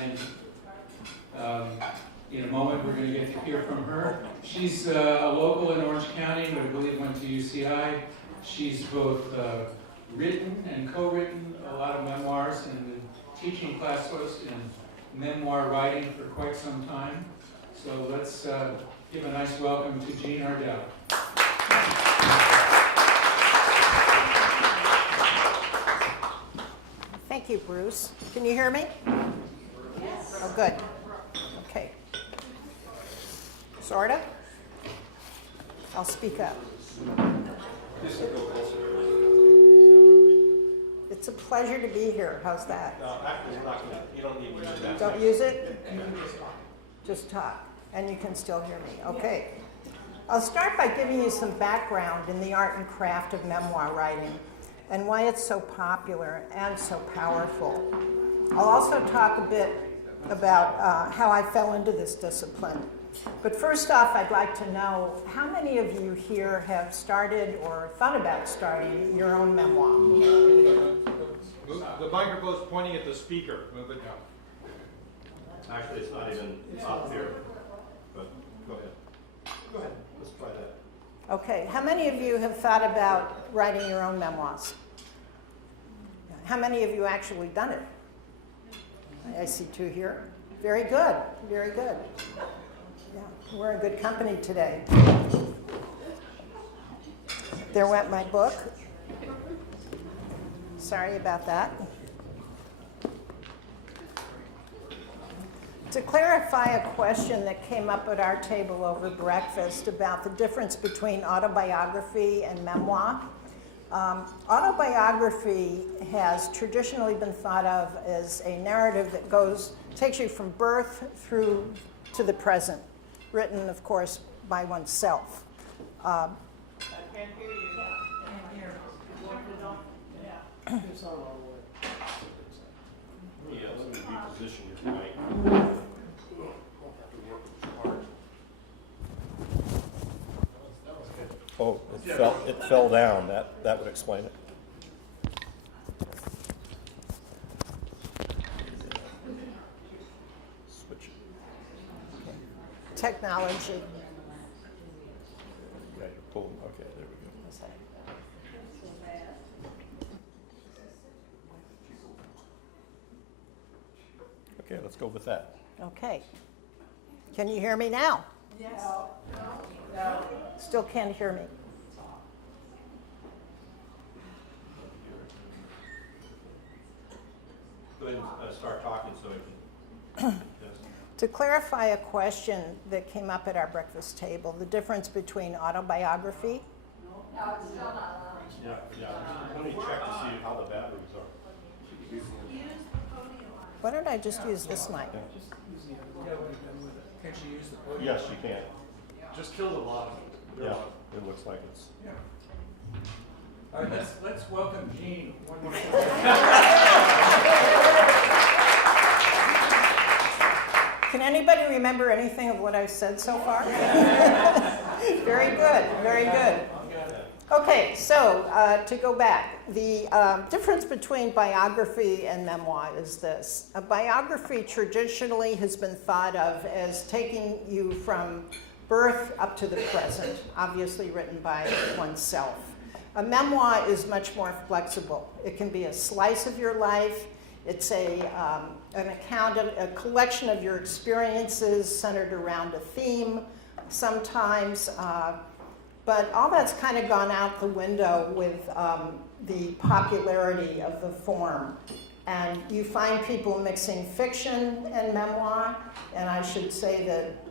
and in a moment we're going to get to hear from her. She's a local in Orange County, but I believe went to UCI. She's both written and co-written a lot of memoirs, and been teaching class host in memoir writing for quite some time. So let's give a nice welcome to Jean Ardell. Thank you, Bruce. Can you hear me? Yes. Oh, good. Okay. Sort of? I'll speak up. It's a pleasure to be here. How's that? No, actually, we're not gonna, you don't need to use that. Don't use it? Just talk. And you can still hear me. Okay. I'll start by giving you some background in the art and craft of memoir writing and why it's so popular and so powerful. I'll also talk a bit about how I fell into this discipline. But first off, I'd like to know how many of you here have started or thought about starting your own memoir? The microphone's pointing at the speaker. Move it down. Actually, it's not even up here, but go ahead. Go ahead, let's try that. Okay, how many of you have thought about writing your own memoirs? How many of you actually done it? I see two here. Very good, very good. Yeah, we're in good company today. There went my book. Sorry about that. To clarify a question that came up at our table over breakfast about the difference between autobiography and memoir. Autobiography has traditionally been thought of as a narrative that takes you from birth through to the present, written, of course, by oneself. I can't hear you. Yeah, let me reposition your mic. Oh, it fell down. That would explain it. Switch it. Technology. Yeah, you're pulling. Okay, there we go. Okay, let's go with that. Okay. Can you hear me now? Yes. No. Still can't hear me. Go ahead and start talking so I can. Yes. To clarify a question that came up at our breakfast table, the difference between autobiography. No, it's still not on. Yeah. Let me check to see how the batteries are. Use the podium. Why don't I just use this mic? Can she use the podium? Yes, you can. Just kill the bottom. Yeah, it looks like it's. Yeah. All right, let's welcome Jean one more time. Can anybody remember anything of what I've said so far? Very good, very good. Okay, so to go back, the difference between biography and memoir is this. A biography traditionally has been thought of as taking you from birth up to the present, obviously written by oneself. A memoir is much more flexible. It can be a slice of your life. It's an account of a collection of your experiences centered around a theme sometimes. But all that's kind of gone out the window with the popularity of the form. And you find people mixing fiction and memoir, and I should say that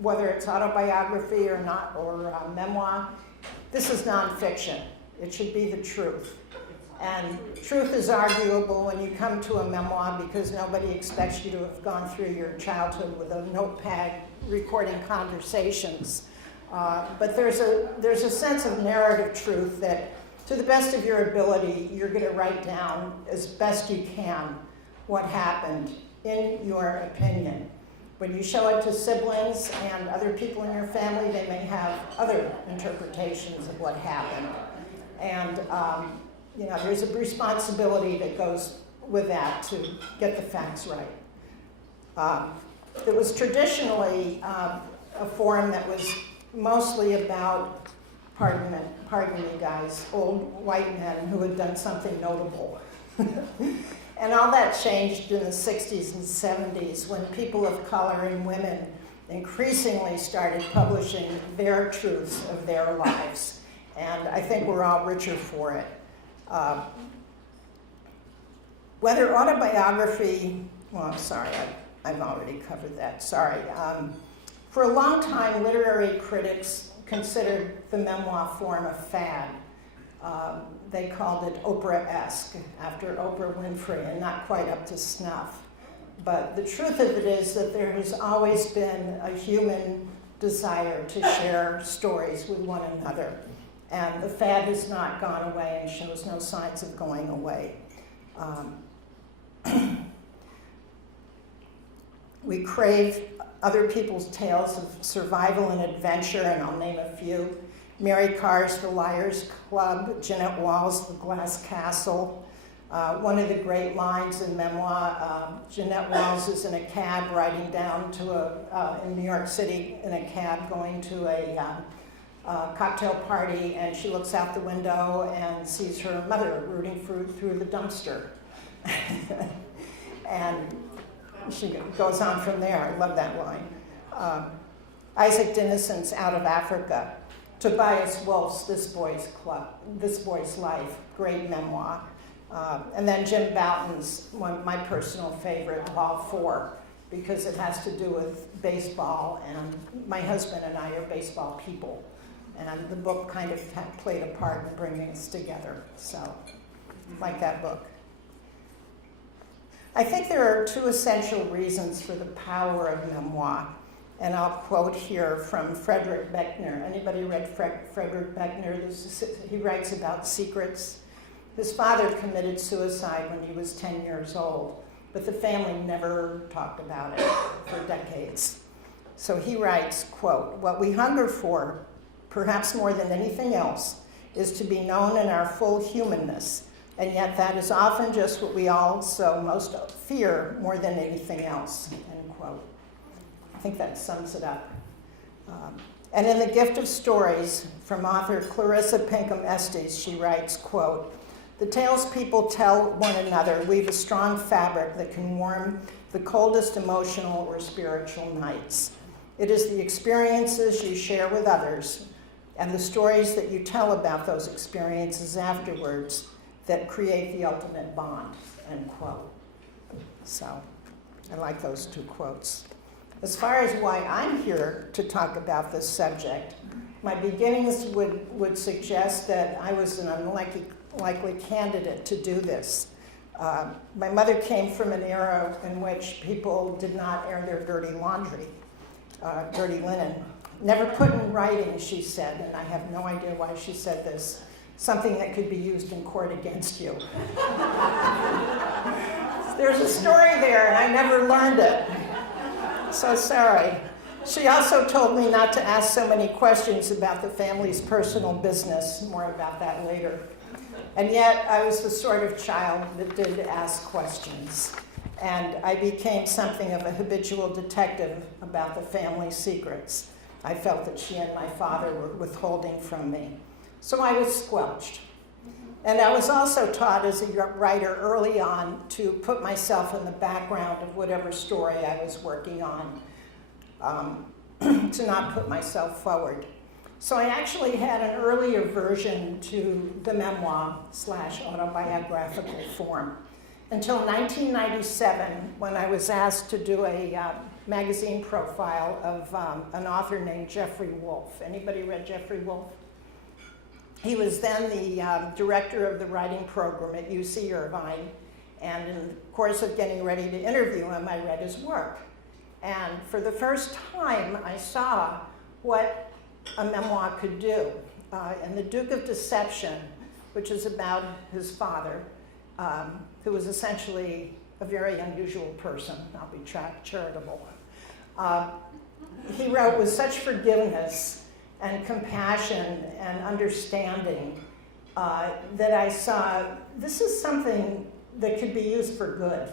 whether it's autobiography or not, or memoir, this is nonfiction. It should be the truth. And truth is arguable when you come to a memoir because nobody expects you to have gone through your childhood with a notepad recording conversations. But there's a sense of narrative truth that, to the best of your ability, you're going to write down as best you can what happened in your opinion. When you show it to siblings and other people in your family, they may have other interpretations of what happened. And there's a responsibility that goes with that to get the facts right. It was traditionally a forum that was mostly about, pardon me guys, old white men who had done something notable. And all that changed in the 60s and 70s when people of color and women increasingly started publishing their truths of their lives. And I think we're all richer for it. Whether autobiography, well, I'm sorry, I've already covered that, sorry. For a long time, literary critics considered the memoir form a fad. They called it Oprah-esque, after Oprah Winfrey, and not quite up to snuff. But the truth of it is that there has always been a human desire to share stories with one another. And the fad has not gone away and shows no signs of going away. We crave other people's tales of survival and adventure, and I'll name a few. Mary Carr's The Liars Club, Jeanette Wall's The Glass Castle. One of the great lines in memoir, Jeanette Walls is in a cab riding down to in New York City, in a cab going to a cocktail party, and she looks out the window and sees her mother rooting through the dumpster. And she goes on from there. I love that line. Isaac Denison's Out of Africa. Tobias Wolff's This Boy's Life, great memoir. And then Jim Bouton's, my personal favorite, Law 4, because it has to do with baseball, and my husband and I are baseball people. And the book kind of played a part in bringing us together. So, like that book. I think there are two essential reasons for the power of memoir. And I'll quote here from Frederick Buechner. Anybody read Frederick Buechner? He writes about secrets. His father committed suicide when he was 10 years old, but the family never talked about it for decades. So he writes, quote, "What we hunger for, perhaps more than anything else, is to be known in our full humanness, and yet that is often just what we also most fear more than anything else," end quote. I think that sums it up. And in The Gift of Stories, from author Clarissa Pinkham Estes, she writes, quote, "The tales people tell one another weave a strong fabric that can warm the coldest emotional or spiritual nights. It is the experiences you share with others and the stories that you tell about those experiences afterwards that create the ultimate bond," end quote. So I like those two quotes. As far as why I'm here to talk about this subject, my beginnings would suggest that I was an unlikely candidate to do this. My mother came from an era in which people did not air their dirty laundry, dirty linen. Never put in writing, she said, and I have no idea why she said this, something that could be used in court against you. There's a story there, and I never learned it. So sorry. She also told me not to ask so many questions about the family's personal business. More about that later. And yet, I was the sort of child that did ask questions. And I became something of a habitual detective about the family secrets I felt that she and my father were withholding from me. So I was squelched. And I was also taught as a writer early on to put myself in the background of whatever story I was working on, to not put myself forward. So I actually had an earlier version to the memoir/autobiographical form until 1997, when I was asked to do a magazine profile of an author named Jeffrey Wolf. Anybody read Jeffrey Wolf? He was then the director of the writing program at UC Irvine, and in the course of getting ready to interview him, I read his work. And for the first time, I saw what a memoir could do. In The Duke of Deception, which is about his father, who was essentially a very unusual person, I'll be charitable. He wrote with such forgiveness and compassion and understanding that I saw this is something that could be used for good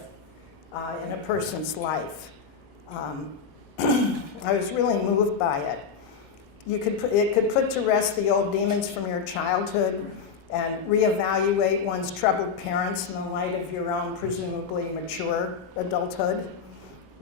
in a person's life. I was really moved by it. It could put to rest the old demons from your childhood and reevaluate one's troubled parents in the light of your own presumably mature adulthood.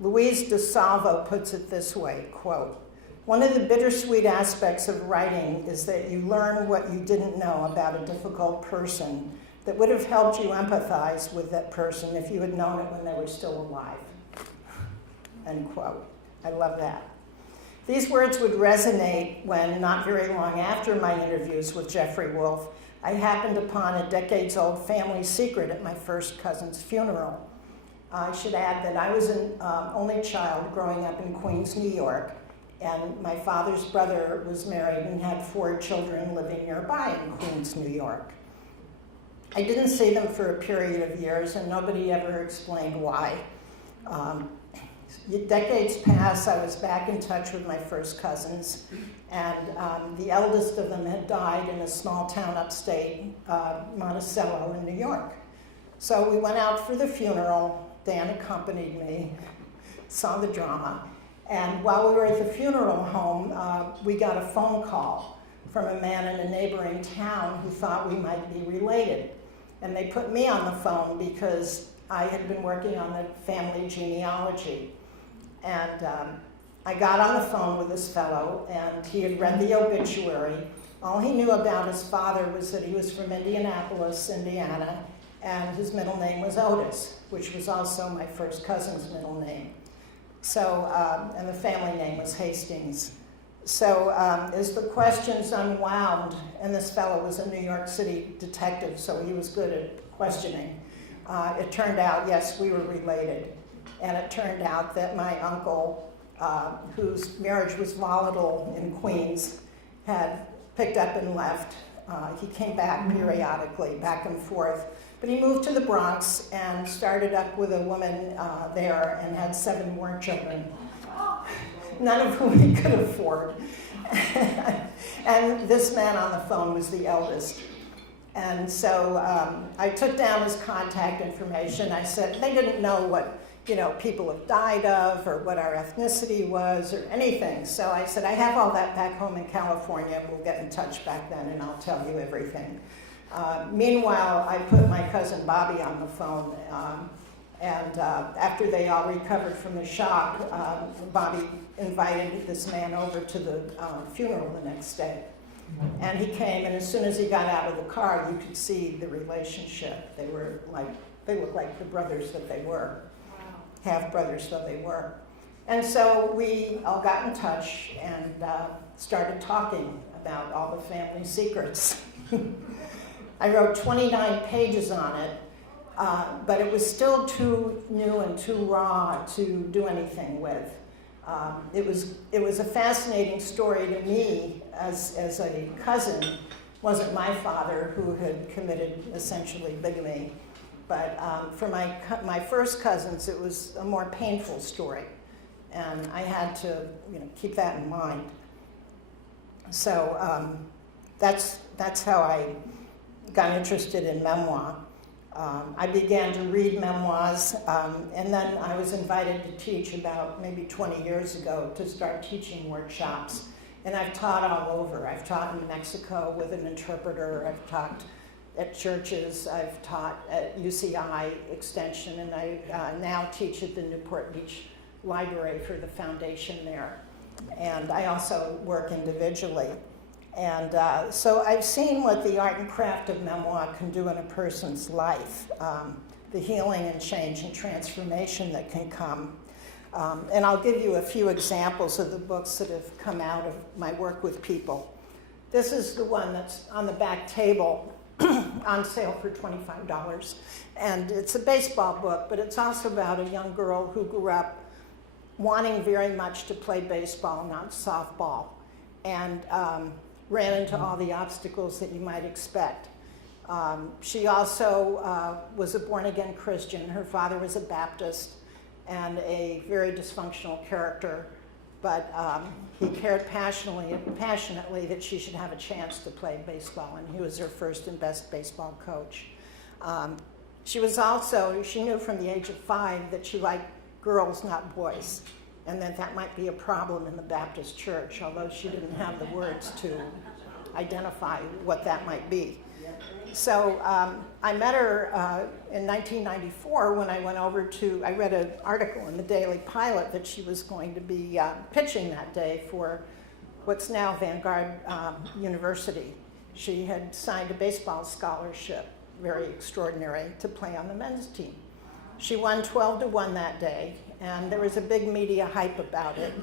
Luis de Salvo puts it this way, quote, "One of the bittersweet aspects of writing is that you learn what you didn't know about a difficult person that would have helped you empathize with that person if you had known it when they were still alive." End quote. I love that. These words would resonate when, not very long after my interviews with Jeffrey Wolf, I happened upon a decades-old family secret at my first cousin's funeral. I should add that I was an only child growing up in Queens, New York, and my father's brother was married and had 4 children living nearby in Queens, New York. I didn't see them for a period of years, and nobody ever explained why. Decades passed, I was back in touch with my first cousins, and the eldest of them had died in a small town upstate, Monticello in New York. So we went out for the funeral. Dan accompanied me, saw the drama, and while we were at the funeral home, we got a phone call from a man in a neighboring town who thought we might be related. And they put me on the phone because I had been working on the family genealogy. And I got on the phone with this fellow, and he had read the obituary. All he knew about his father was that he was from Indianapolis, Indiana, and his middle name was Otis, which was also my first cousin's middle name. So, and the family name was Hastings. So as the questions unwound, and this fellow was a New York City detective, so he was good at questioning, it turned out, yes, we were related. And it turned out that my uncle, whose marriage was volatile in Queens, had picked up and left. He came back periodically, back and forth. But he moved to the Bronx and started up with a woman there and had 7 more children, none of whom he could afford. And this man on the phone was the eldest. And so I took down his contact information. I said, they didn't know what people have died of or what our ethnicity was or anything. So I said, I have all that back home in California. We'll get in touch back then and I'll tell you everything. Meanwhile, I put my cousin Bobby on the phone, and after they all recovered from the shock, Bobby invited this man over to the funeral the next day. And he came, and as soon as he got out of the car, you could see the relationship. They looked like the brothers that they were, half brothers though they were. And so we all got in touch and started talking about all the family secrets. I wrote 29 pages on it, but it was still too new and too raw to do anything with. It was a fascinating story to me as a cousin. It wasn't my father who had committed essentially bigamy, but for my first cousins, it was a more painful story, and I had to keep that in mind. So that's how I got interested in memoir. I began to read memoirs, and then I was invited to teach about maybe 20 years ago to start teaching workshops. And I've taught all over. I've taught in Mexico with an interpreter. I've taught at churches. I've taught at UCI Extension, and I now teach at the Newport Beach Library for the foundation there. And I also work individually. And so I've seen what the art and craft of memoir can do in a person's life, the healing and change and transformation that can come. And I'll give you a few examples of the books that have come out of my work with people. This is the one that's on the back table, on sale for $25. And it's a baseball book, but it's also about a young girl who grew up wanting very much to play baseball, not softball, and ran into all the obstacles that you might expect. She also was a born-again Christian. Her father was a Baptist and a very dysfunctional character, but he cared passionately that she should have a chance to play baseball, and he was her first and best baseball coach. She knew from the age of 5 that she liked girls, not boys. and that might be a problem in the Baptist church, although she didn't have the words to identify what that might be. So I met her in 1994 when I went over to, I read an article in the Daily Pilot that she was going to be pitching that day for what's now Vanguard University. She had signed a baseball scholarship, very extraordinary, to play on the men's team. She won 12-1 that day, and there was a big media hype about it.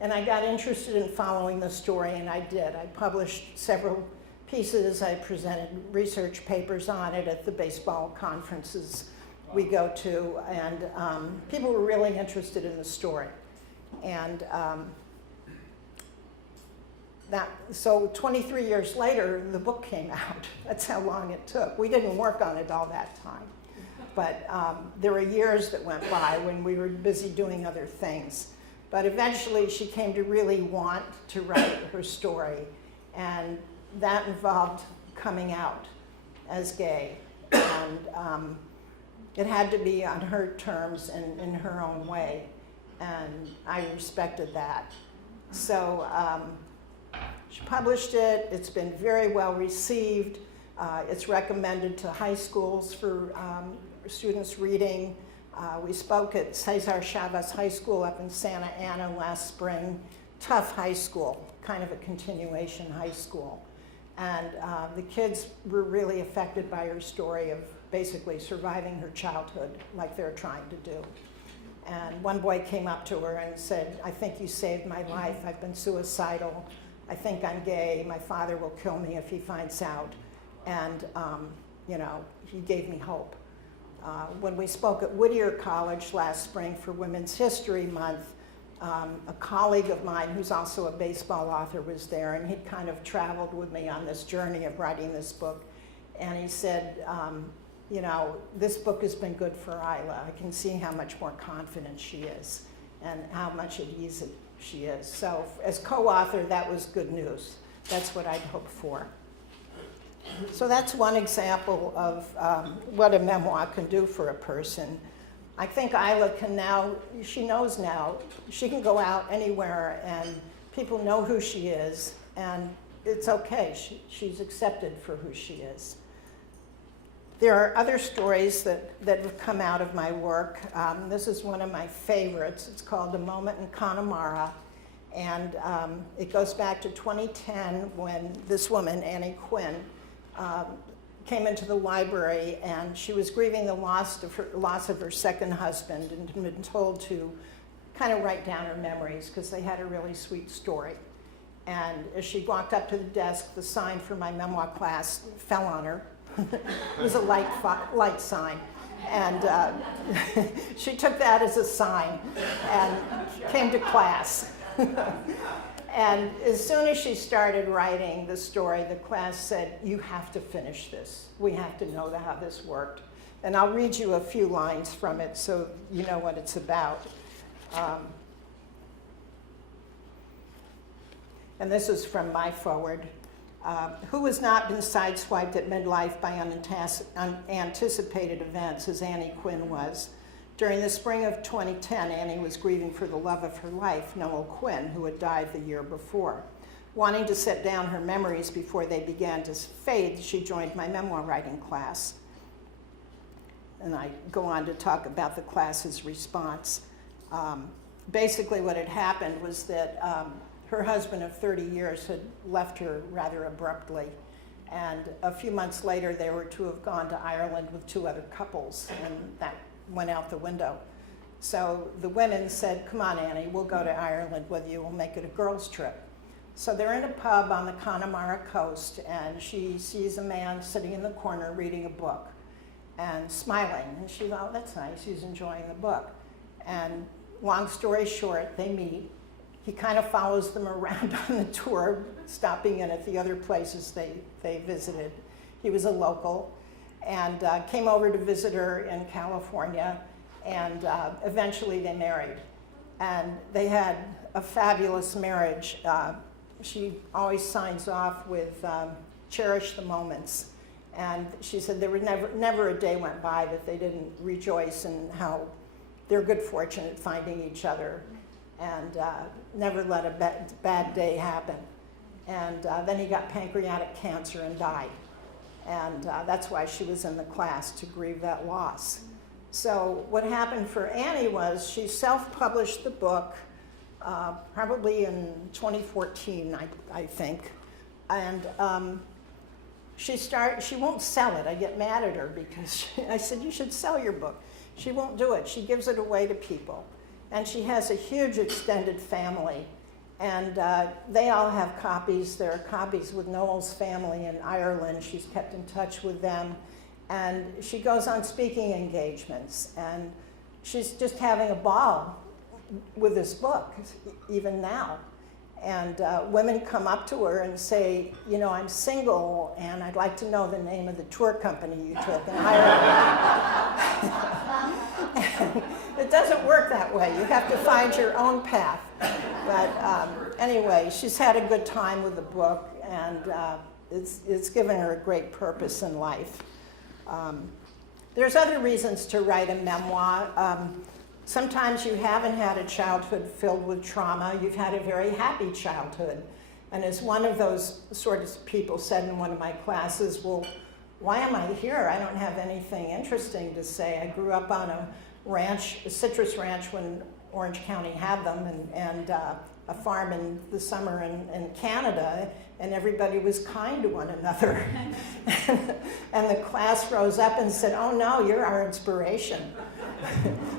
And I got interested in following the story, and I did. I published several pieces. I presented research papers on it at the baseball conferences we go to, and people were really interested in the story. And so 23 years later, the book came out. That's how long it took. We didn't work on it all that time. But there were years that went by when we were busy doing other things. But eventually she came to really want to write her story. And that involved coming out as gay. And it had to be on her terms and in her own way. And I respected that. So she published it. It's been very well received. It's recommended to high schools for students reading. We spoke at Cesar Chavez High School up in Santa Ana last spring. Tough high school, kind of a continuation high school. And the kids were really affected by her story of basically surviving her childhood like they're trying to do. And one boy came up to her and said, "I think you saved my life. I've been suicidal. I think I'm gay. My father will kill me if he finds out." And, he gave me hope. When we spoke at Whittier College last spring for Women's History Month, a colleague of mine who's also a baseball author was there, and he'd kind of traveled with me on this journey of writing this book. And he said, this book has been good for Isla. I can see how much more confident she is and how much at ease she is. So as co-author, that was good news. That's what I'd hoped for. So that's one example of what a memoir can do for a person. I think Isla can now, she knows now, she can go out anywhere and people know who she is, and it's okay. She's accepted for who she is. There are other stories that have come out of my work. This is one of my favorites. It's called A Moment in Connemara. And it goes back to 2010 when this woman, Annie Quinn, came into the library, and she was grieving the loss of her second husband and had been told to kind of write down her memories because they had a really sweet story. And as she walked up to the desk, the sign for my memoir class fell on her. It was a light sign. And she took that as a sign and came to class. And as soon as she started writing the story, the class said, "You have to finish this. We have to know how this worked." And I'll read you a few lines from it so you know what it's about. And this is from my foreword. Who has not been sideswiped at midlife by unanticipated events, as Annie Quinn was? During the spring of 2010, Annie was grieving for the love of her life, Noel Quinn, who had died the year before. Wanting to set down her memories before they began to fade, she joined my memoir writing class. And I go on to talk about the class's response. Basically what had happened was that her husband of 30 years had left her rather abruptly. And a few months later, they were to have gone to Ireland with two other couples, and that went out the window. So the women said, "Come on, Annie, we'll go to Ireland with you. We'll make it a girls' trip." So they're in a pub on the Connemara coast, and she sees a man sitting in the corner reading a book and smiling. And she thought, "Oh, that's nice. He's enjoying the book." And long story short, they meet. He kind of follows them around on the tour, stopping in at the other places they visited. He was a local and came over to visit her in California, and eventually they married. And they had a fabulous marriage. She always signs off with "cherish the moments." And she said there were never a day went by that they didn't rejoice in how their good fortune at finding each other. and never let a bad day happen. And then he got pancreatic cancer and died. And that's why she was in the class, to grieve that loss. So what happened for Annie was she self-published the book probably in 2014, I think. And she won't sell it. I get mad at her because I said, you should sell your book. She won't do it. She gives it away to people. And she has a huge extended family. And they all have copies. There are copies with Noel's family in Ireland. She's kept in touch with them. And she goes on speaking engagements. And she's just having a ball with this book, even now. And women come up to her and say, you know, I'm single and I'd like to know the name of the tour company you took in Ireland. It doesn't work that way. You have to find your own path. But anyway, she's had a good time with the book, and it's given her a great purpose in life. There's other reasons to write a memoir. Sometimes you haven't had a childhood filled with trauma. You've had a very happy childhood. And as one of those sort of people said in one of my classes, well, why am I here? I don't have anything interesting to say. I grew up on a ranch, a citrus ranch when Orange County had them, and a farm in the summer in Canada, and everybody was kind to one another. And the class rose up and said, oh no, you're our inspiration.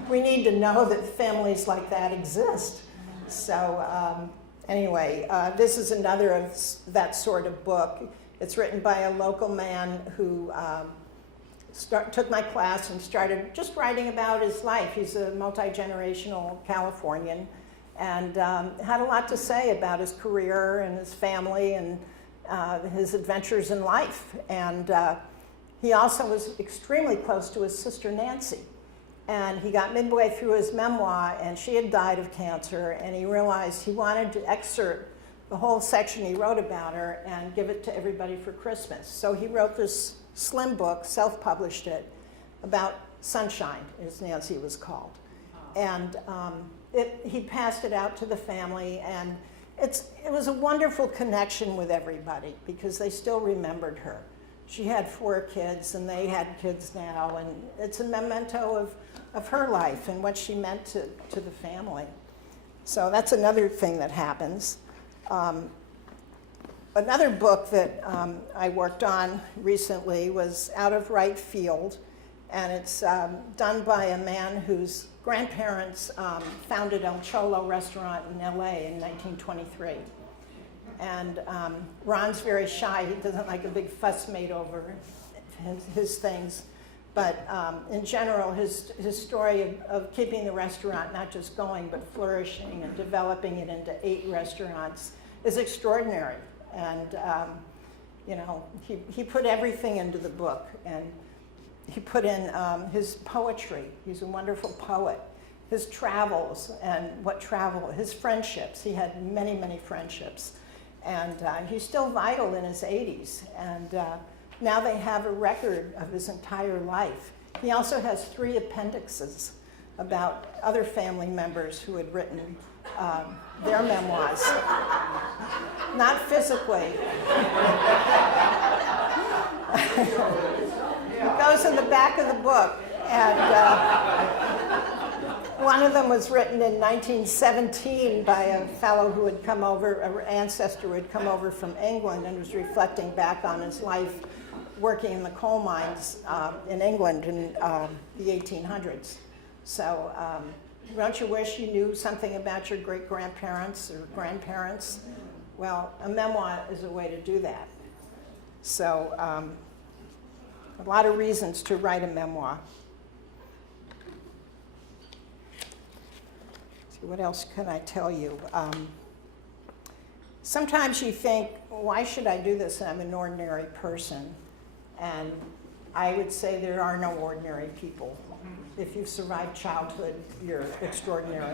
We need to know that families like that exist. So anyway, this is another of that sort of book. It's written by a local man who took my class and started just writing about his life. He's a multi-generational Californian, and had a lot to say about his career and his family and his adventures in life. And he also was extremely close to his sister Nancy. And he got midway through his memoir, and she had died of cancer, and he realized he wanted to excerpt the whole section he wrote about her and give it to everybody for Christmas. So he wrote this slim book, self-published it, about Sunshine, as Nancy was called. And he passed it out to the family, and it was a wonderful connection with everybody because they still remembered her. She had 4 kids, and they had kids now, and it's a memento of her life and what she meant to the family. So that's another thing that happens. Another book that I worked on recently was Out of Right Field, and it's done by a man whose grandparents founded El Cholo restaurant in LA in 1923. And Ron's very shy. He doesn't like a big fuss made over his things. But in general, his story of keeping the restaurant not just going, but flourishing and developing it into 8 restaurants is extraordinary. And you know, he put everything into the book, and he put in his poetry. He's a wonderful poet. His travels and his friendships. He had many, many friendships. And he's still vital in his 80s. And now they have a record of his entire life. He also has 3 appendixes about other family members who had written their memoirs. Not physically. It goes in the back of the book. And one of them was written in 1917 by a fellow who had come over, an ancestor who had come over from England and was reflecting back on his life working in the coal mines in England in the 1800s. So don't you wish you knew something about your great-grandparents or grandparents? Well, a memoir is a way to do that. So a lot of reasons to write a memoir. What else can I tell you? Sometimes you think, why should I do this? I'm an ordinary person. And I would say there are no ordinary people. If you've survived childhood, you're extraordinary.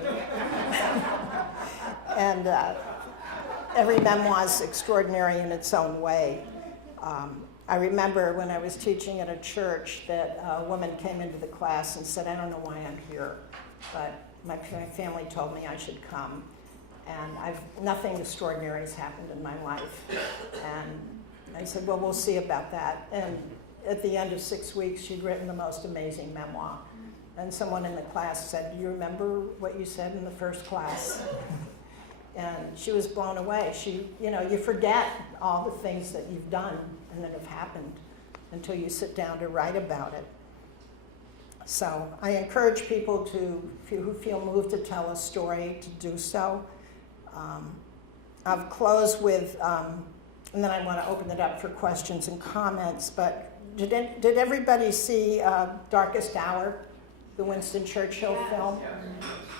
And every memoir is extraordinary in its own way. I remember when I was teaching at a church that a woman came into the class and said, I don't know why I'm here, but my family told me I should come. And nothing extraordinary has happened in my life. And I said, well, we'll see about that. And at the end of 6 weeks, she'd written the most amazing memoir. And someone in the class said, do you remember what you said in the first class? And she was blown away. You forget all the things that you've done and that have happened until you sit down to write about it. So I encourage people who feel moved to tell a story to do so. I'll close with, and then I want to open it up for questions and comments, but did everybody see Darkest Hour, the Winston Churchill film?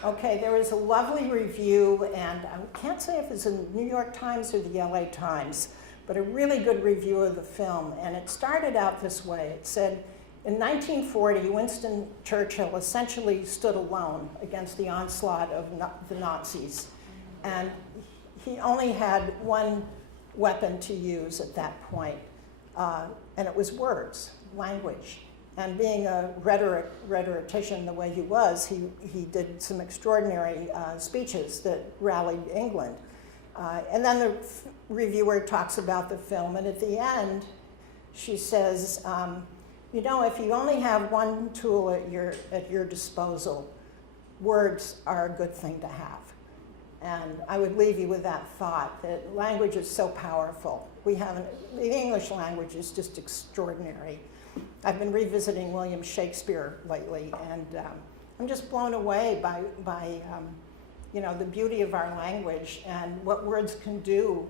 Okay, there was a lovely review, and I can't say if it's in the New York Times or the LA Times, but a really good review of the film, and it started out this way. It said, in 1940, Winston Churchill essentially stood alone against the onslaught of the Nazis. And he only had one weapon to use at that point, and it was words, language. And being a rhetorician the way he was, he did some extraordinary speeches that rallied England. And then the reviewer talks about the film, and at the end, she says, if you only have one tool at your disposal, words are a good thing to have. And I would leave you with that thought, that language is so powerful. The English language is just extraordinary. I've been revisiting William Shakespeare lately, and I'm just blown away by the beauty of our language and what words can do,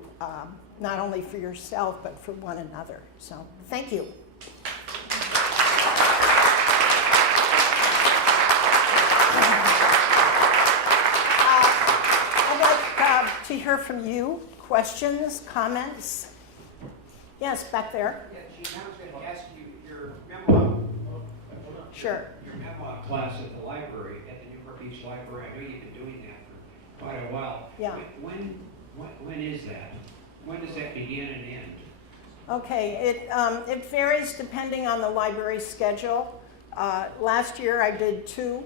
not only for yourself, but for one another. So, thank you. To hear from you, questions, comments? Yes, back there. Yeah, Gene, I was going to ask you your memoir. Sure. Your memoir class at the library, at the Newport Beach Library. I know you've been doing that for quite a while. Yeah. When is that? When does that begin and end? Okay, it varies depending on the library schedule. Last year I did two,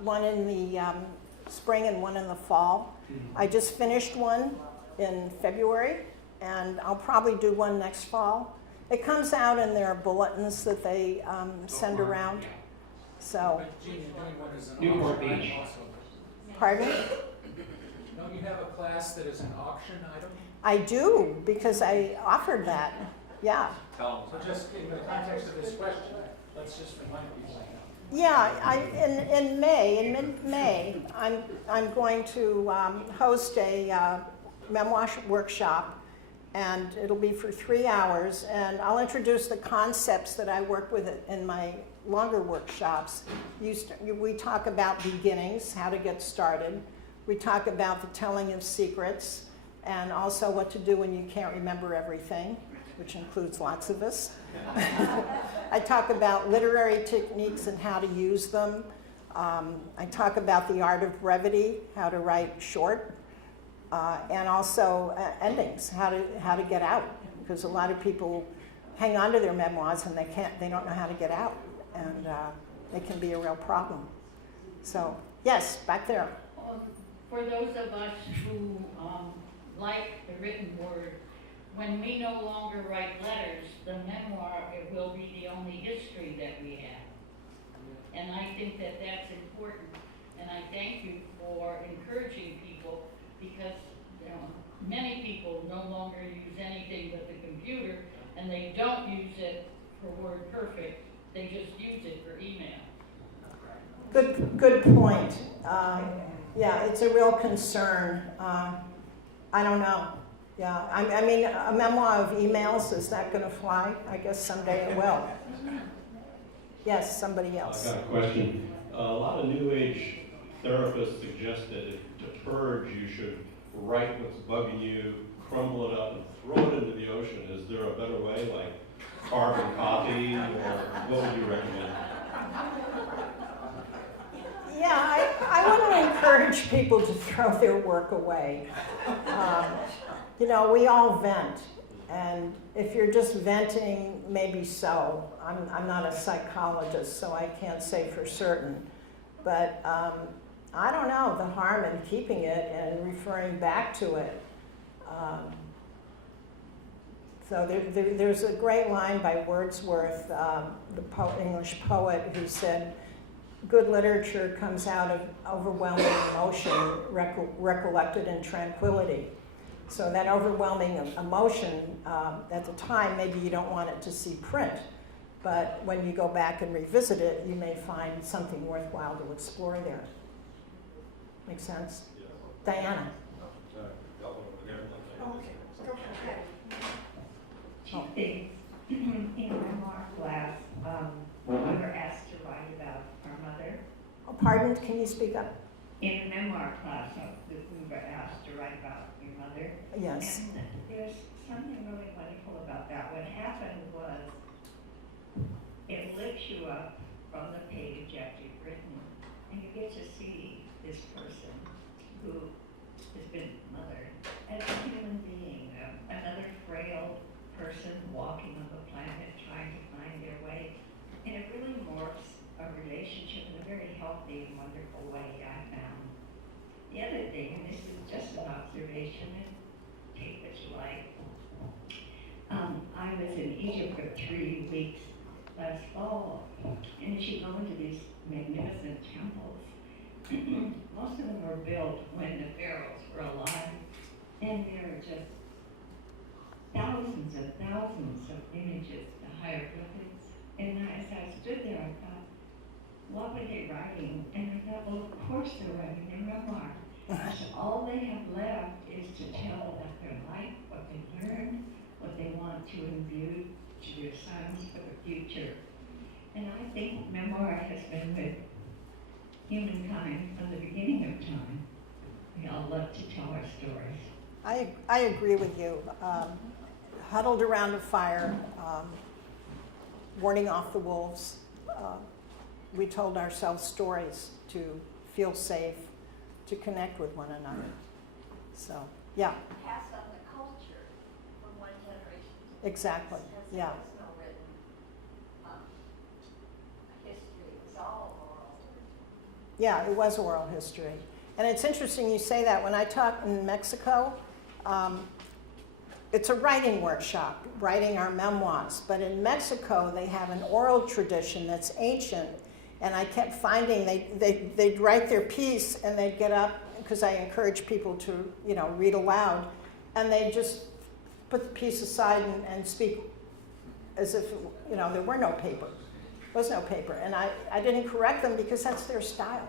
one in the spring and one in the fall. I just finished one in February, and I'll probably do one next fall. It comes out in their bulletins that they send around. So, But Gene, you're doing one as an Newport auction Beach. item also. pardon? Don't you have a class that is an auction item? I do, because I offered that. Yeah. So just in the context of this question, let's just remind people. Yeah, in mid-May, I'm going to host a memoir workshop, and it'll be for 3 hours, and I'll introduce the concepts that I work with in my longer workshops. We talk about beginnings, how to get started. We talk about the telling of secrets, and also what to do when you can't remember everything, which includes lots of us. I talk about literary techniques and how to use them. I talk about the art of brevity, how to write short, and also endings, how to get out, because a lot of people hang on to their memoirs and they don't know how to get out, and it can be a real problem. So, yes, back there. For those of us who like the written word, when we no longer write letters, the memoir will be the only history that we have. And I think that that's important. And I thank you for encouraging people, because many people no longer use anything but the computer, and they don't use it for word perfect. They just use it for email. Good point. Yeah, it's a real concern. I don't know. Yeah, I mean, a memoir of emails, is that going to fly? I guess someday it will. Yes, somebody else. I've got a question. A lot of New Age therapists suggest that to purge, you should write what's bugging you, crumble it up, and throw it into the ocean. Is there a better way, like carbon copy, or what would you recommend? Yeah, I wouldn't encourage people to throw their work away. We all vent, and if you're just venting, maybe so. I'm not a psychologist, so I can't say for certain. But I don't know the harm in keeping it and referring back to it. So there's a great line by Wordsworth, the English poet, who said, "Good literature comes out of overwhelming emotion, recollected in tranquility." So that overwhelming emotion, at the time, maybe you don't want it to see print, but when you go back and revisit it, you may find something worthwhile to explore there. Make sense? Diana? Two things. In memoir class, we were asked to write about our mother. Oh, pardon, can you speak up? In memoir class, we were asked to write about your mother. Yes. And there's something really wonderful about that. What happened was, it lifts you up from the page after you've written, and you get to see this person who has been mothered as a human being, another frail person walking on the planet trying to find their way. And it really morphs a relationship in a very healthy and wonderful way, I found. The other thing, and this is just an observation, and take what you like. I was in Egypt for 3 weeks last fall, and as you go into these magnificent temples, most of them were built when the pharaohs were alive, and there are just thousands of images, the hieroglyphics. And as I stood there, I thought, what were they writing? And I thought, well, of course they're writing their memoir. So all they have left is to tell about their life, what they learned, what they want to imbue to their sons for the future. And I think memoir has been with humankind from the beginning of time. We all love to tell our stories. I agree with you. Huddled around a fire, warding off the wolves, we told ourselves stories to feel safe, to connect with one another. So, yeah. Pass on the culture from one generation to the next. Exactly, Because yeah. there was no written history, it was all oral. Yeah, it was oral history. And it's interesting you say that. When I taught in Mexico, it's a writing workshop, writing our memoirs. But in Mexico, they have an oral tradition that's ancient. And I kept finding they'd write their piece and they'd get up, because I encourage people to, read aloud. And they'd just put the piece aside and speak as if, there were no paper. There was no paper. And I didn't correct them because that's their style.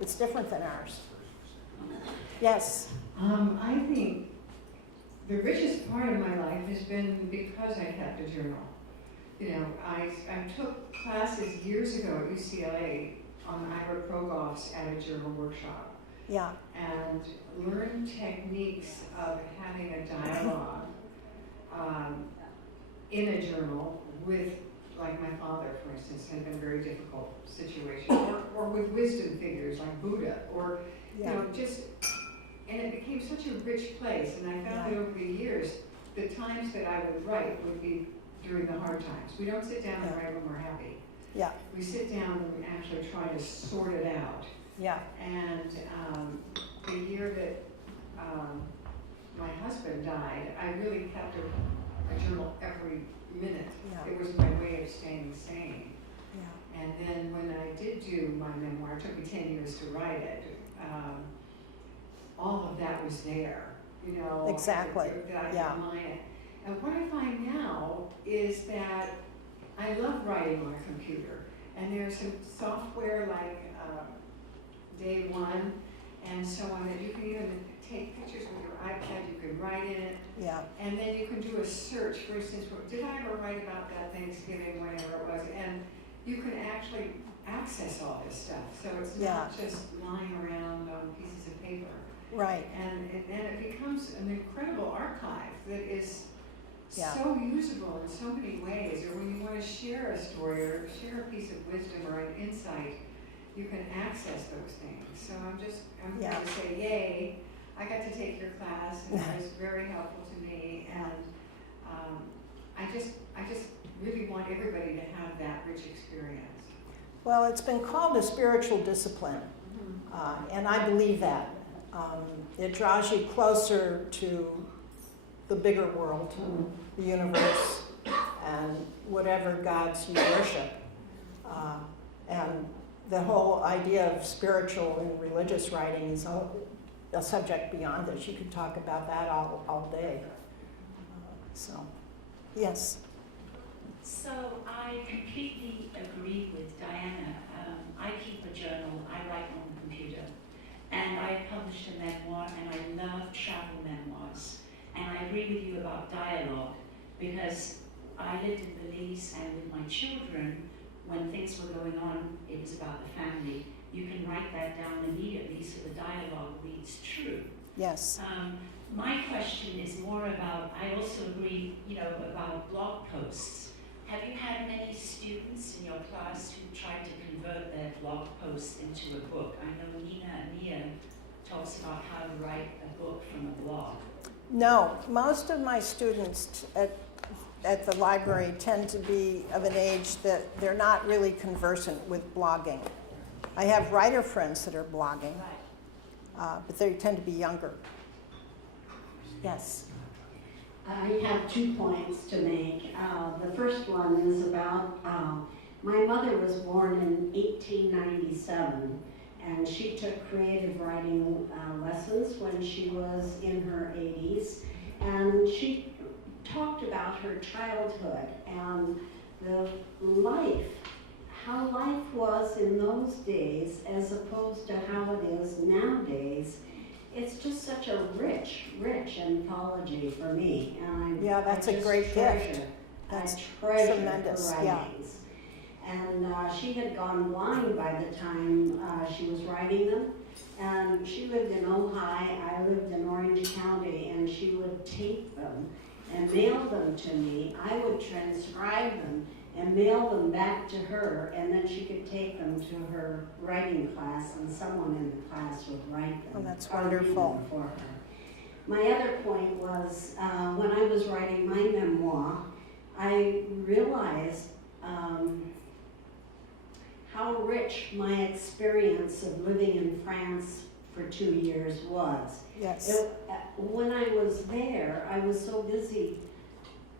It's different than ours. Yes? I think the richest part of my life has been because I kept a journal. I took classes years ago at UCLA on Ira Progoff's Added Journal workshop. Yeah. And learned techniques of having a dialogue in a journal with, like my father, for instance, had been a very difficult situation, or with wisdom figures like Buddha, or and it became such a rich place. And I found that over the years, the times that I would write would be during the hard times. We don't sit down and write when we're happy. Yeah. We sit down and actually try to sort it out. Yeah. And the year that my husband died, I really kept a journal every minute. Yeah. It was my way of staying sane. Yeah. And then when I did do my memoir, it took me 10 years to write it. All of that was there, Exactly. that I could mine it. And what I find now is that I love writing on a computer. And there's some software like Day One and so on that you can even take pictures with your iPad, you can write in it. Yeah. And then you can do a search, for instance, did I ever write about that Thanksgiving, whenever it was? And you can actually access all this stuff. So it's not just lying around on pieces of paper. Right. And then it becomes an incredible archive that is so usable in so many ways. Or when you want to share a story or share a piece of wisdom or an insight, you can access those things. So I'm going to say, yay! I got to take your class, and it was very helpful to me. And I just really want everybody to have that rich experience. Well, it's been called a spiritual discipline, and I believe that. It draws you closer to the bigger world, the universe, and whatever gods you worship. And the whole idea of spiritual and religious writing is a subject beyond this. You could talk about that all day. So, yes. So I completely agree with Diana. I keep a journal, I write on the computer, and I published a memoir, and I love travel memoirs. And I agree with you about dialogue, because I lived in Belize, and with my children, when things were going on, it was about the family. You can write that down immediately, so the dialogue reads true. Yes. My question is more about, I also agree, about blog posts. Have you had many students in your class who tried to convert their blog posts into a book? I know Nia talks about how to write a book from a blog. No, most of my students at the library tend to be of an age that they're not really conversant with blogging. I have writer friends that are blogging, but they tend to be younger. Yes. I have 2 points to make. The first one is about, my mother was born in 1897, and she took creative writing lessons when she was in her 80s, and she talked about her childhood and the life, how life was in those days as opposed to how it is nowadays. It's just such a rich anthology for me, and that's a great gift. That's tremendous. Her writings. And she had gone blind by the time she was writing them, and she lived in Ojai, I lived in Orange County, and she would tape them and mail them to me. I would transcribe them and mail them back to her, and then she could take them to her writing class, and someone in the class would write them. Oh, that's or read wonderful. them for her. My other point was, when I was writing my memoir, I realized how rich my experience of living in France for 2 years was. Yes. When I was there, I was so busy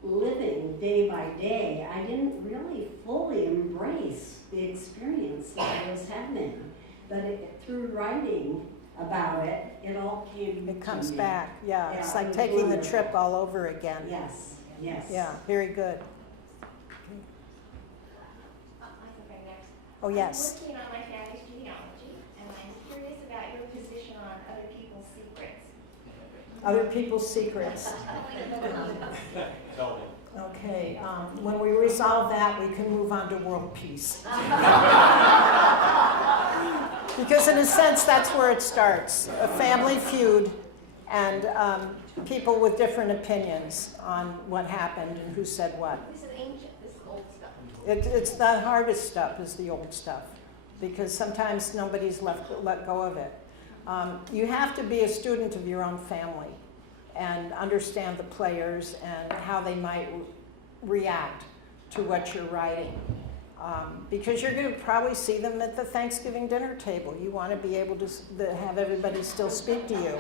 living day by day, I didn't really fully embrace the experience that I was having. But through writing about it, it all came It comes to me. back, yeah. Yeah, It's it like was taking the wonderful. trip all over again. Yes, yes. Yeah, very good. I think I'm next. Oh, yes. I'm working on my family's genealogy, and I'm curious about your position on other people's secrets. Other people's secrets. Tell me. Okay, when we resolve that, we can move on to world peace. Because in a sense, that's where it starts. A family feud and people with different opinions on what happened and who said what. This is ancient, this is old stuff. It's the hardest stuff is the old stuff, because sometimes nobody's let go of it. You have to be a student of your own family and understand the players and how they might react to what you're writing. Because you're going to probably see them at the Thanksgiving dinner table. You want to be able to have everybody still speak to you.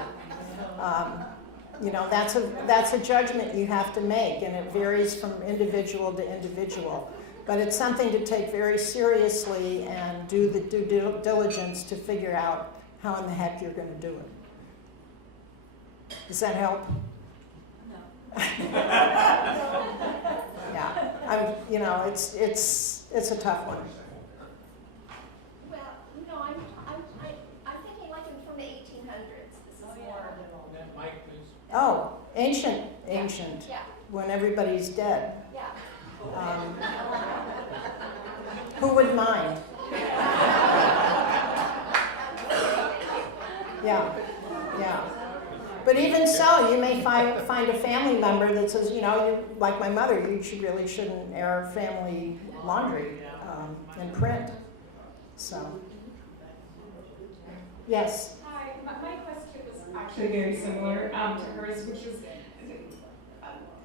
That's a judgment you have to make, and it varies from individual to individual. But it's something to take very seriously and do the due diligence to figure out how in the heck you're going to do it. Does that help? No. Yeah, it's a tough one. Well, no, I'm thinking like from the 1800s. This is more. Mike, please. Oh, ancient, Yeah. when everybody's dead. Yeah. Who would mind? Yeah. But even so, you may find a family member that says, you like my mother, you really shouldn't air family laundry in print. So, yes. Hi, my question was actually very similar to hers, which is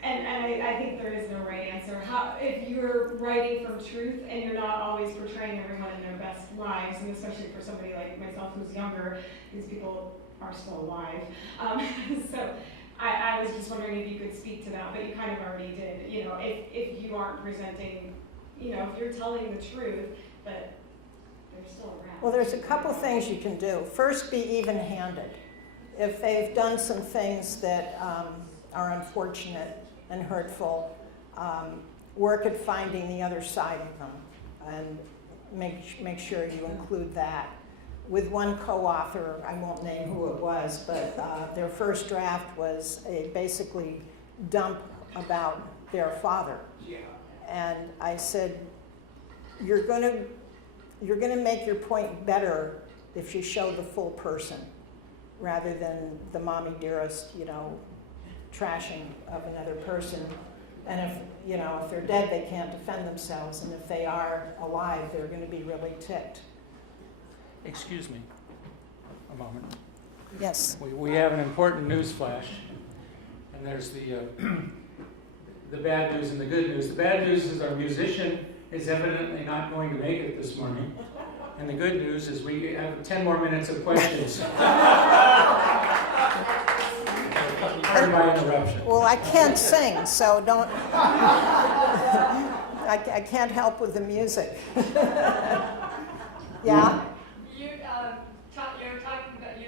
and I think there is no right answer. How, if you're writing from truth and you're not always portraying everyone in their best lives, and especially for somebody like myself who's younger, these people are still alive. So I was just wondering if you could speak to that, but you kind of already did. You know, if you aren't presenting, you know, if you're telling the truth, but they're still around. Well, there's a couple things you can do. First, be even-handed. If they've done some things that are unfortunate and hurtful, work at finding the other side of them and make sure you include that. With one co-author, I won't name who it was, but their first draft was a basically dump about their father. And I said, you're gonna make your point better if you show the full person rather than the mommy dearest, you know, trashing of another person. And if they're dead, they can't defend themselves. And if they are alive, they're going to be really ticked. Excuse me a moment. Yes. We have an important news flash, and there's the bad news and the good news. The bad news is our musician is evidently not going to make it this morning. And the good news is we have 10 more minutes of questions. Pardon my interruption. Well, I can't sing, so don't. I can't help with the music. Yeah? You were talking about, you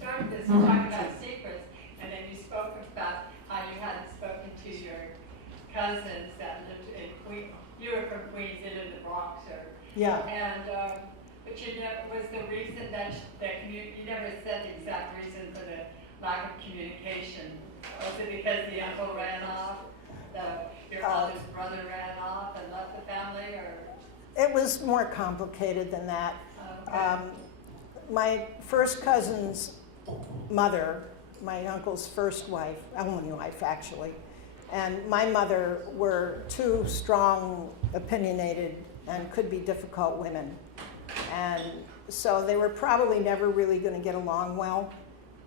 started this talking about secrets, and then you spoke about how you hadn't spoken to your cousins that lived in Queens. You were from Queens, and in the Bronx, or Yeah. and but you never was the reason that you never said the exact reason for the lack of communication. Was it because the uncle ran off, your father's brother ran off and left the family, or? It was more complicated than that. Okay. My first cousin's mother, my uncle's first wife, only wife actually, and my mother were two strong, opinionated, and could be difficult women. And so they were probably never really going to get along well.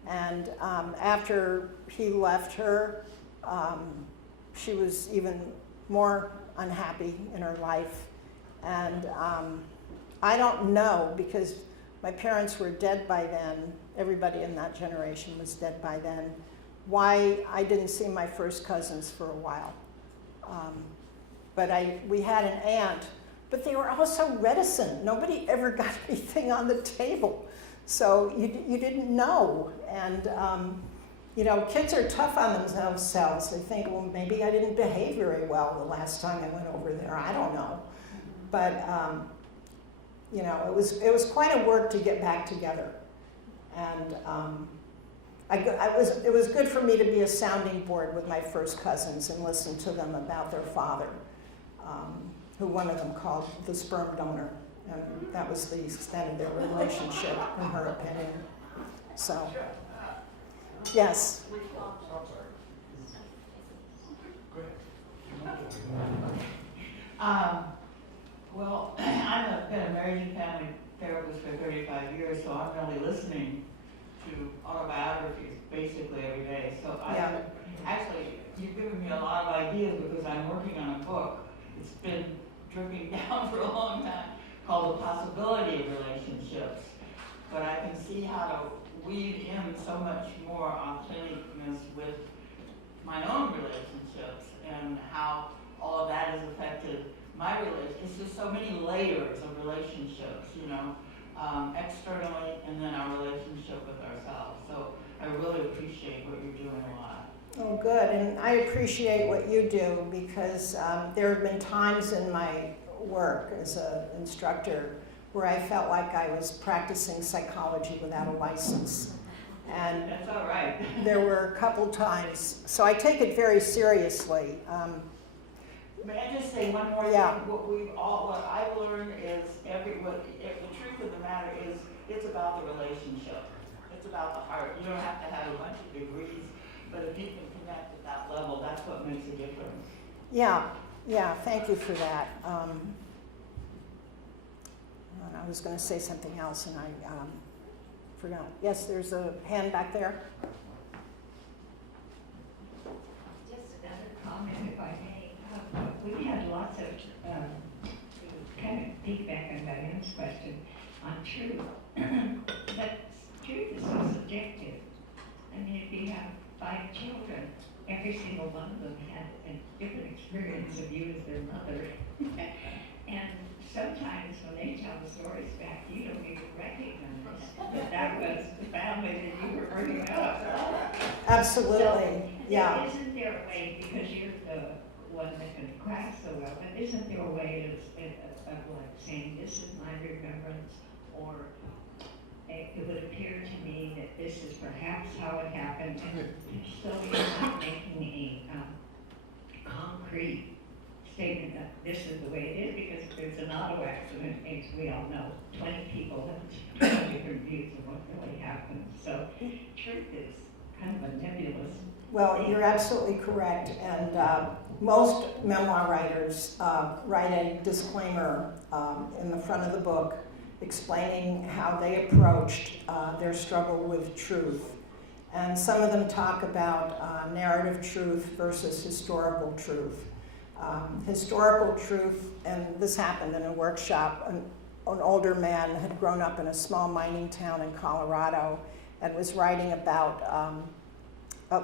And after he left her, she was even more unhappy in her life. And I don't know, because my parents were dead by then, everybody in that generation was dead by then, why I didn't see my first cousins for a while. But we had an aunt, but they were also reticent. Nobody ever got anything on the table. So you didn't know. And kids are tough on themselves. They think, well, maybe I didn't behave very well the last time I went over there. I don't know. But it was quite a work to get back together. And it was good for me to be a sounding board with my first cousins and listen to them about their father, who one of them called the sperm donor. And that was the extent of their relationship, in her opinion. So, yes. Well, I've been a marriage and family therapist for 35 years, so I'm really listening to autobiographies basically every day. So actually, you've given me a lot of ideas because I'm working on a book. It's been dripping down for a long time, called The Possibility of Relationships. But I can see how to weave in so much more authenticness with my own relationships and how all of that has affected my relationship. It's just so many layers of relationships, externally and then our relationship with ourselves. So I really appreciate what you're doing a lot. Oh, good. And I appreciate what you do because there have been times in my work as an instructor where I felt like I was practicing psychology without a license. And that's all right. There were a couple times, so I take it very seriously. May I just say one more thing? What I've learned is the truth of the matter is it's about the relationship. It's about the heart. You don't have to have a bunch of degrees, but if you can connect at that level, that's what makes a difference. Yeah, thank you for that. And I was going to say something else and I forgot. Yes, there's a hand back there. comment if I may. We had lots of, kind of feedback on Diane's question on truth. But truth is so subjective. I mean, if you have 5 children, every single one of them had a different experience of you as their mother. And sometimes when they tell the stories back, you don't even recognize that was the family that you were bringing up. Absolutely, So, yeah. Isn't there a way, because you're the one that can craft so well, but isn't there a way of like saying, this is my remembrance, or it would appear to me that this is perhaps how it happened, and so you're not making a concrete statement that this is the way it is, because if there's an auto accident, as we all know, 20 people have 20 different views of what really happened. So truth is kind of a nebulous. Well, you're absolutely correct, and most memoir writers write a disclaimer in the front of the book explaining how they approached their struggle with truth. And some of them talk about narrative truth versus historical truth. Historical truth, and this happened in a workshop, an older man had grown up in a small mining town in Colorado and was writing about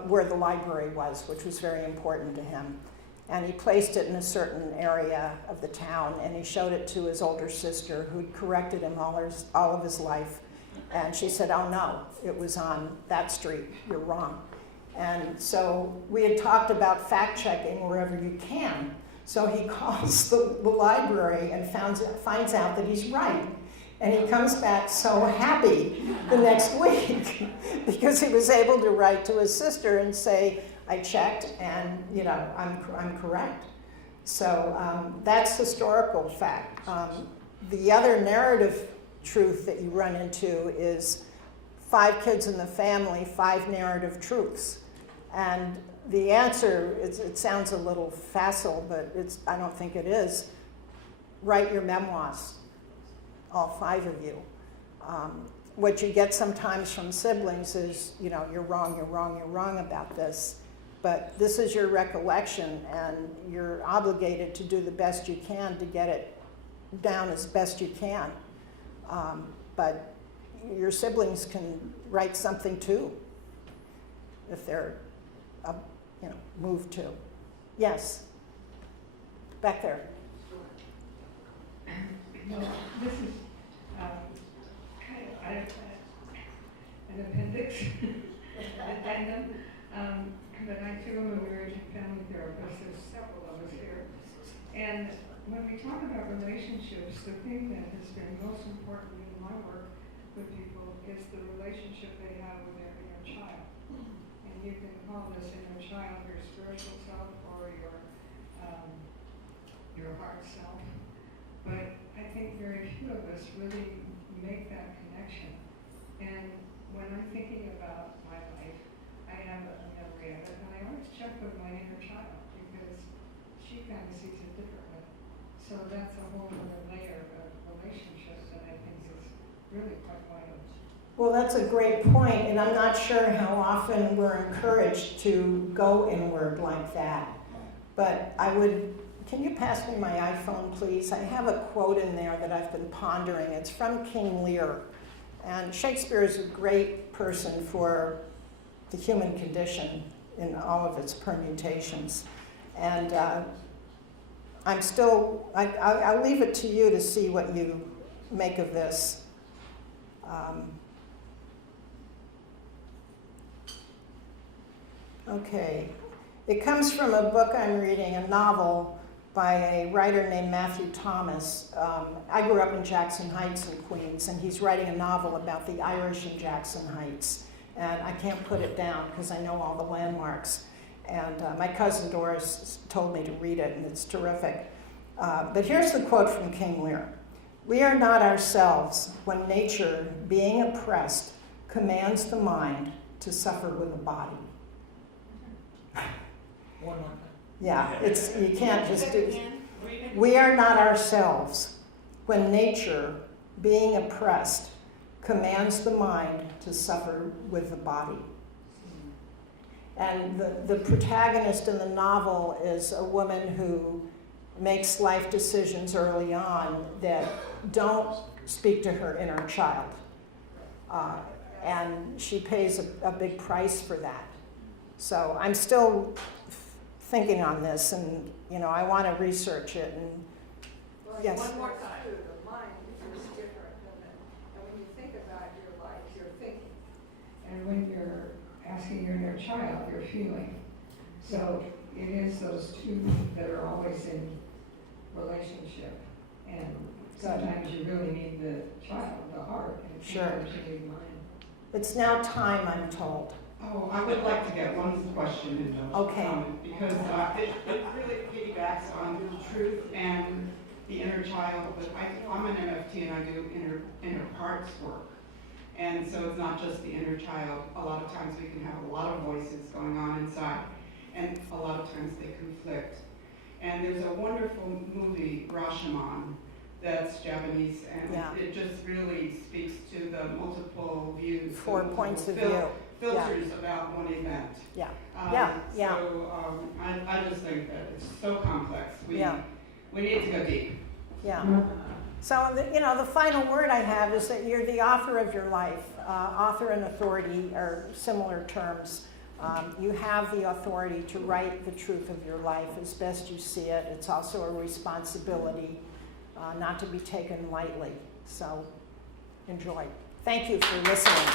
where the library was, which was very important to him. And he placed it in a certain area of the town, and he showed it to his older sister, who'd corrected him all of his life. And she said, oh no, it was on that street, you're wrong. And so we had talked about fact-checking wherever you can. So he calls the library and finds out that he's right. And he comes back so happy the next week because he was able to write to his sister and say, I checked and I'm correct. So that's historical fact. The other narrative truth that you run into is 5 kids in the family, 5 narrative truths. And the answer, it sounds a little facile, but I don't think it is. Write your memoirs, all 5 of you. What you get sometimes from siblings is, you're wrong about this. But this is your recollection, and you're obligated to do the best you can to get it down as best you can. But your siblings can write something too, if they're, moved to. Yes, back there. No, this is kind of an appendix, addendum. But I too am a marriage and family therapist. There's several of us here. And when we talk about relationships, the thing that has been most important in my work with people is the relationship they have with their inner child. And you can call this inner child your spiritual self or your heart self. But I think very few of us really make that connection. And when I'm thinking about my life, I have a memory of it, and I always check with my inner child because she kind of sees it differently. So that's a whole other layer of relationships that I think is really quite vital. Well, that's a great point, and I'm not sure how often we're encouraged to go inward like that. But can you pass me my iPhone, please? I have a quote in there that I've been pondering. It's from King Lear. And Shakespeare is a great person for the human condition in all of its permutations. And I'll leave it to you to see what you make of this. Okay. It comes from a book I'm reading, a novel by a writer named Matthew Thomas. I grew up in Jackson Heights in Queens, and he's writing a novel about the Irish in Jackson Heights. And I can't put it down because I know all the landmarks. And my cousin Doris told me to read it, and it's terrific. But here's the quote from King Lear. "We are not ourselves when nature, being oppressed, commands the mind to suffer with the body." One more. Yeah, you can't just do. We are not ourselves when nature, being oppressed, commands the mind to suffer with the body. And the protagonist in the novel is a woman who makes life decisions early on that don't speak to her inner child. And she pays a big price for that. So I'm still thinking on this, and I want to research it. And yes. One more time. The mind is different and when you think about your life, you're thinking. And when you're asking your inner child, you're feeling. So it is those two that are always in relationship. And sometimes you really need the child, the heart, and sometimes you need mind. It's now time, I'm told. Oh, I would like to get one question in, Okay. Because it really piggybacks on truth and the inner child, but I'm an MFT and I do inner parts work. And so it's not just the inner child. A lot of times we can have a lot of voices going on inside, and a lot of times they conflict. And there's a wonderful movie, Rashomon, that's Japanese, and it just really speaks to the multiple views. 4 points of view. Filters about one event. Yeah. So I just think that it's so complex. We need to go deep. Yeah. So the final word I have is that you're the author of your life. Author and authority are similar terms. You have the authority to write the truth of your life as best you see it. It's also a responsibility not to be taken lightly. So enjoy. Thank you for listening.